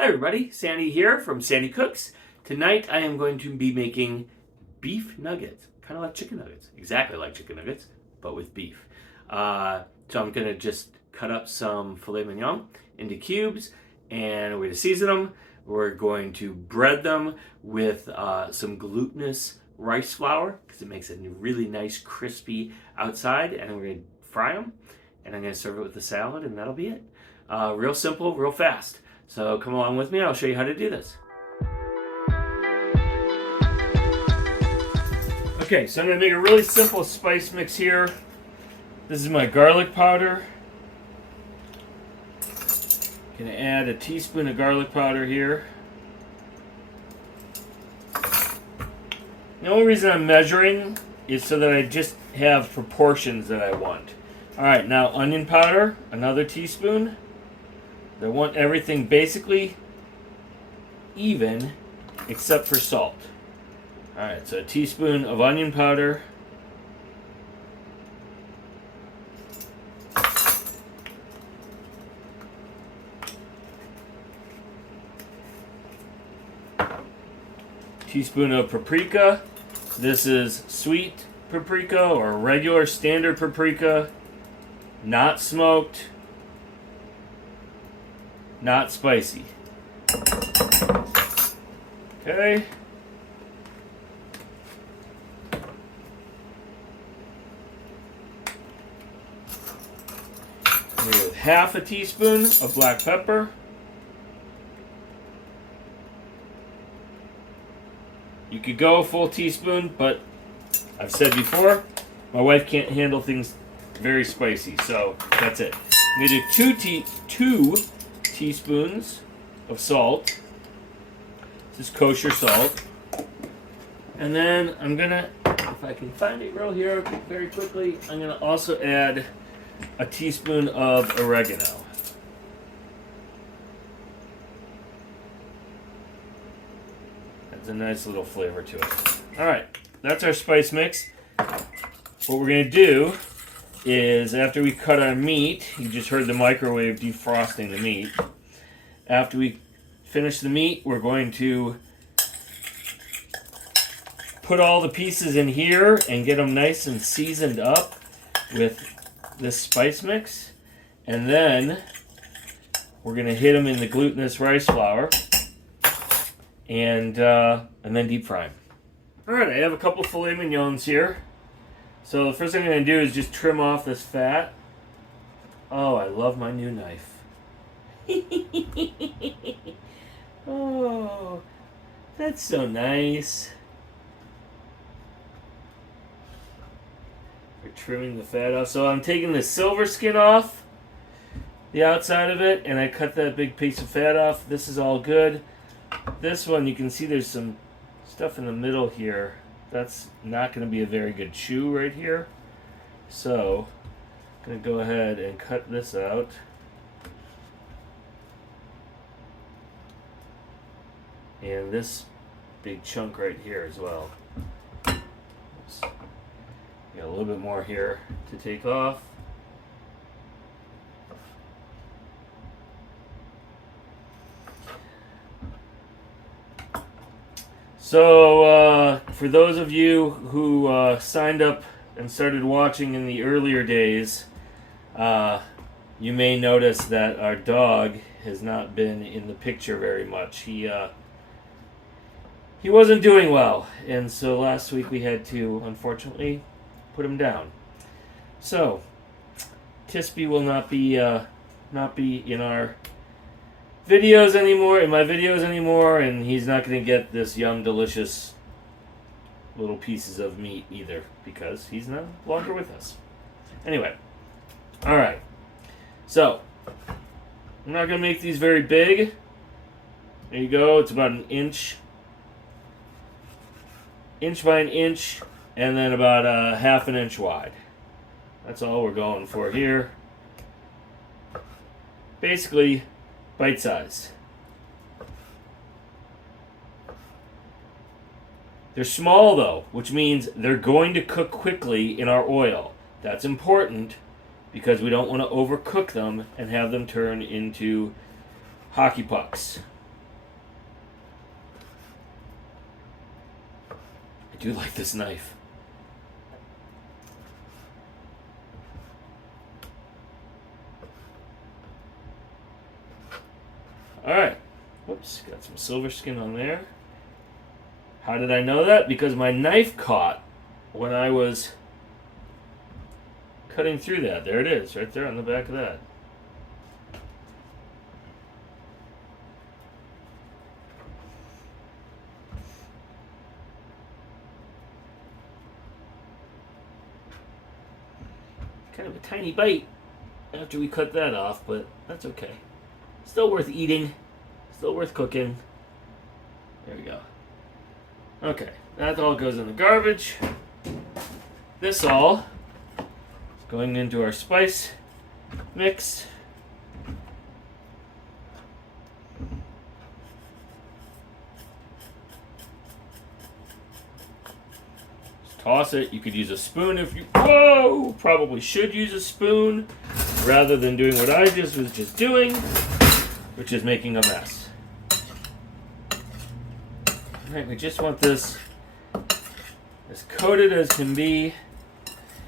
Hi everybody, Sandy here from Sandi Cooks. Tonight I am going to be making beef nuggets, kind of like chicken nuggets, exactly like chicken nuggets, but with beef. So I'm going to just cut up some filet mignon into cubes and we're going to season them. We're going to bread them with some glutinous rice flour because it makes a really nice crispy outside, and we're going to fry them and I'm going to serve it with the salad and that'll be it. Real simple, real fast. So come along with me, I'll show you how to do this. Okay, so I'm going to make a really simple spice mix here. This is my garlic powder. I'm going to add a teaspoon of garlic powder here. The only reason I'm measuring is so that I just have proportions that I want. Alright, now onion powder, another teaspoon. I want everything basically even except for salt. Alright, so a teaspoon of onion powder. Teaspoon of paprika. This is sweet paprika or regular standard paprika, not smoked, not spicy. Okay. With half a teaspoon of black pepper. You could go a full teaspoon, but I've said before, my wife can't handle things very spicy, so that's it. I'm going to do two teaspoons of salt. This is kosher salt. And then I'm going to, if I can find it real here very quickly, I'm going to also add a teaspoon of oregano. Adds a nice little flavor to it. Alright, that's our spice mix. What we're going to do is, after we cut our meat, you just heard the microwave defrosting the meat. After we finish the meat, we're going to put all the pieces in here and get them nice and seasoned up with this spice mix. And then we're going to hit them in the glutinous rice flour and then deep fry them. Alright, I have a couple filet mignons here. So the first thing I'm going to do is just trim off this fat. Oh, I love my new knife. Oh, that's so nice. We're trimming the fat off. So I'm taking the silver skin off, the outside of it, and I cut that big piece of fat off. This is all good. This one, you can see there's some stuff in the middle here. That's not going to be a very good chew right here. So I'm going to go ahead and cut this out. And this big chunk right here as well. Oops. Got a little bit more here to take off. So, for those of you who signed up and started watching in the earlier days, you may notice that our dog has not been in the picture very much. He wasn't doing well, and so last week we had to, unfortunately, put him down. So, Tispy will not be in our videos anymore, in my videos anymore, and he's not going to get this yum delicious little pieces of meat either, because he's no longer with us. Anyway, alright, so I'm not going to make these very big. There you go, it's about an inch by an inch, and then about a half an inch wide. That's all we're going for here. Basically bite-sized. They're small though, which means they're going to cook quickly in our oil. That's important because we don't want to overcook them and have them turn into hockey pucks. I do like this knife. Alright. Whoops, got some silver skin on there. How did I know that? Because my knife caught when I was cutting through that. There it is, right there on the back of that. Kind of a tiny bite after we cut that off, but that's okay. Still worth eating. Still worth cooking. There we go. Okay, that all goes in the garbage. This all is going into our spice mix. Just toss it. You could use a spoon if you... Whoa! Probably should use a spoon rather than doing what I was just doing, which is making a mess. Alright, we just want this as coated as can be.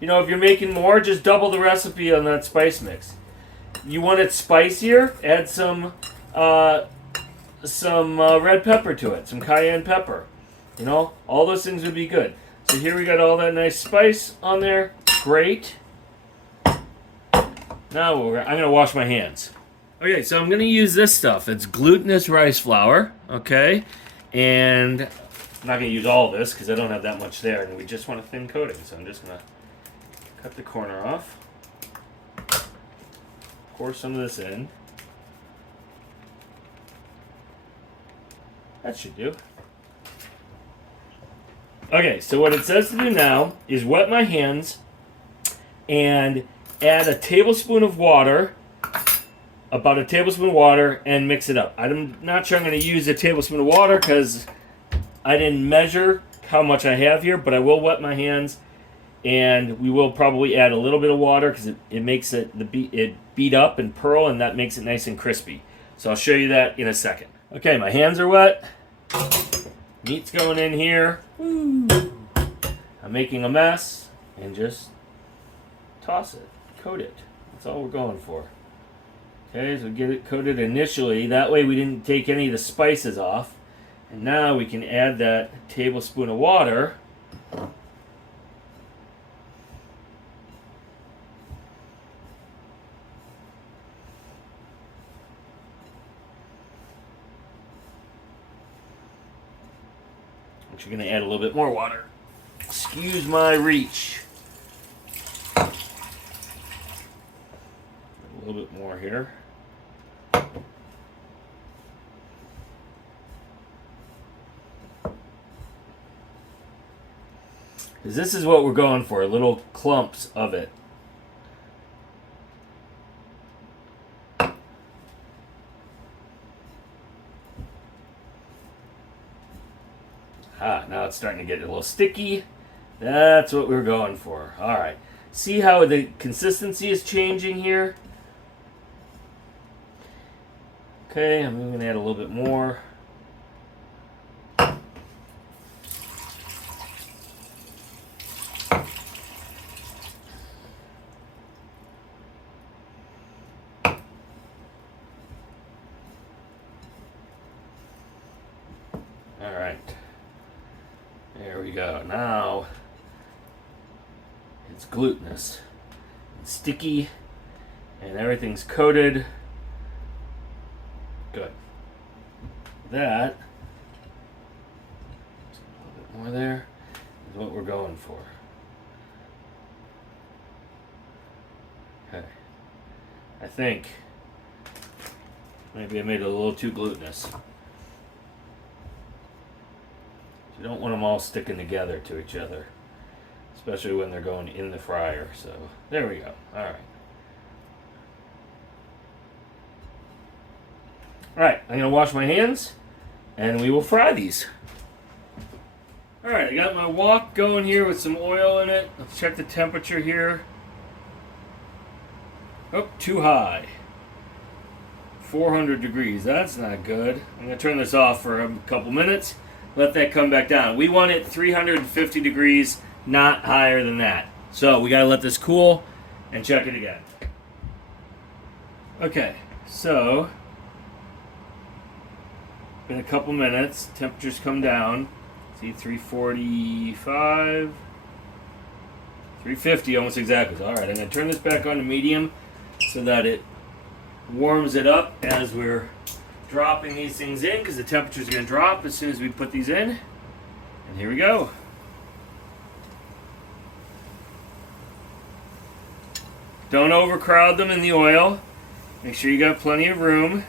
You know, if you're making more, just double the recipe on that spice mix. You want it spicier? Add some red pepper to it, some cayenne pepper. You know, all those things would be good. So here we got all that nice spice on there. Great. Now I'm going to wash my hands. Okay, so I'm going to use this stuff. It's glutinous rice flour, okay? And I'm not going to use all of this because I don't have that much there, and we just want a thin coating. So I'm just going to cut the corner off. Pour some of this in. That should do. Okay, so what it says to do now is wet my hands and add a tablespoon of water, about a tablespoon of water, and mix it up. I'm not sure I'm going to use a tablespoon of water because I didn't measure how much I have here, but I will wet my hands, and we will probably add a little bit of water because it makes it beat up and pearl, and that makes it nice and crispy. So I'll show you that in a second. Okay, my hands are wet. Meat's going in here. Woo. I'm making a mess, and just toss it, coat it. That's all we're going for. Okay, so get it coated initially. That way we didn't take any of the spices off. And now we can add that tablespoon of water. Which you're going to add a little bit more water. Excuse my reach. A little bit more here. Because this is what we're going for, little clumps of it. Now it's starting to get a little sticky. That's what we're going for. All right. See how the consistency is changing here? Okay, I'm going to add a little bit more. All right. There we go. Now it's glutinous and sticky, and everything's coated. Good. That, a little bit more there, is what we're going for. Okay. I think maybe I made it a little too glutinous. You don't want them all sticking together to each other, especially when they're going in the fryer. So there we go. All right. All right, I'm going to wash my hands, and we will fry these. All right, I got my wok going here with some oil in it. Let's check the temperature here. Oh, too high. 400 degrees. That's not good. I'm going to turn this off for a couple minutes. let that come back down. We want it 350 degrees, not higher than that. So we gotta let this cool and check it again. Okay, so been a couple minutes, temperatures come down. See, 345, 350, almost exactly. All right, I'm gonna turn this back on to medium so that it warms it up as we're dropping these things in, because the temperature's gonna drop as soon as we put these in. And here we go. Don't overcrowd them in the oil. Make sure you got plenty of room.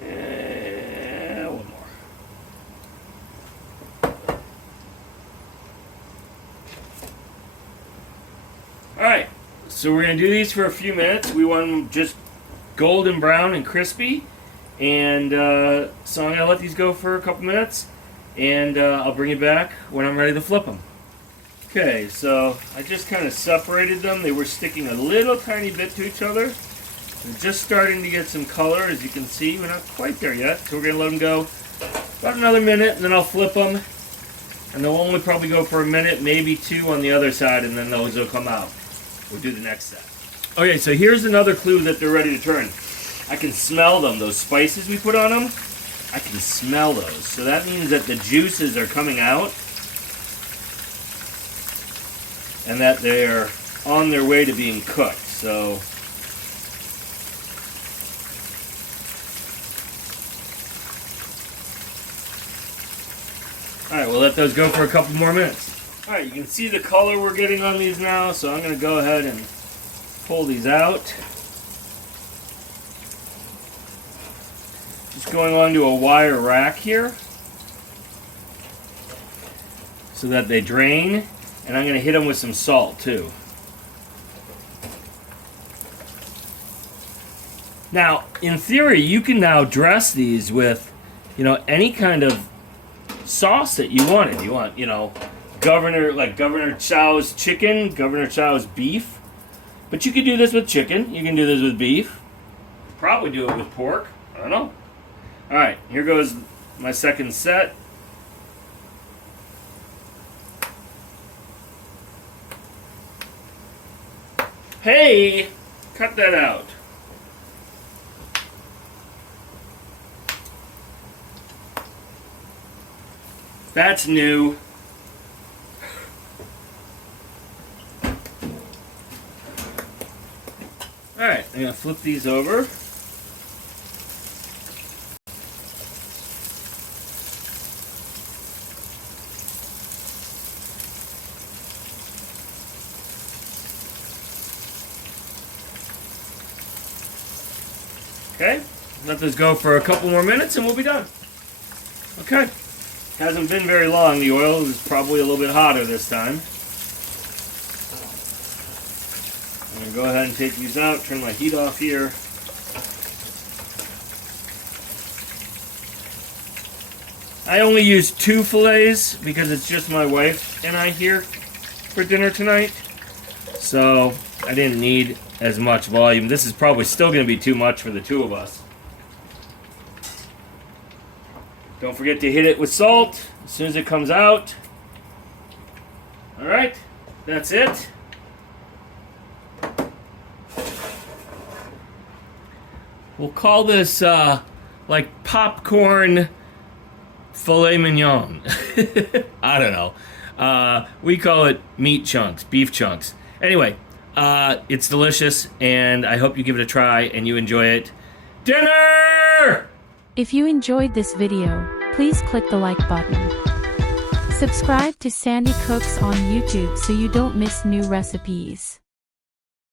And one more. Alright. So we're going to do these for a few minutes. We want them just golden brown and crispy. And so I'm going to let these go for a couple minutes. And I'll bring it back when I'm ready to flip them. Okay, so I just kind of separated them. They were sticking a little tiny bit to each other. They're just starting to get some color, as you can see. We're not quite there yet. So we're going to let them go about another minute, and then I'll flip them. And they'll only probably go for a minute, maybe two on the other side, and then those will come out. We'll do the next step. Okay, so here's another clue that they're ready to turn. I can smell them. Those spices we put on them, I can smell those. So that means that the juices are coming out and that they're on their way to being cooked. So alright, we'll let those go for a couple more minutes. Alright, you can see the color we're getting on these now, so I'm going to go ahead and pull these out. Just going onto a wire rack here so that they drain, and I'm going to hit them with some salt too. Now, in theory, you can now dress these with, any kind of sauce that you wanted. You want, Governor Chow's chicken, Governor Chow's beef. But you could do this with chicken. You can do this with beef. Probably do it with pork. I don't know. Alright, here goes my second set. Hey! Cut that out. That's new. Alright, I'm going to flip these over. Okay, let this go for a couple more minutes and we'll be done. Okay, hasn't been very long. The oil is probably a little bit hotter this time. I'm going to go ahead and take these out, turn my heat off here. I only use 2 fillets because it's just my wife and I here for dinner tonight. So I didn't need as much volume. This is probably still going to be too much for the 2 of us. Don't forget to hit it with salt as soon as it comes out. Alright, that's it. We'll call this like popcorn filet mignon. I don't know. We call it meat chunks, beef chunks. Anyway, it's delicious, and I hope you give it a try and you enjoy it. Dinner! If you enjoyed this video, please click the like button. Subscribe to Sandi Cooks on YouTube so you don't miss new recipes.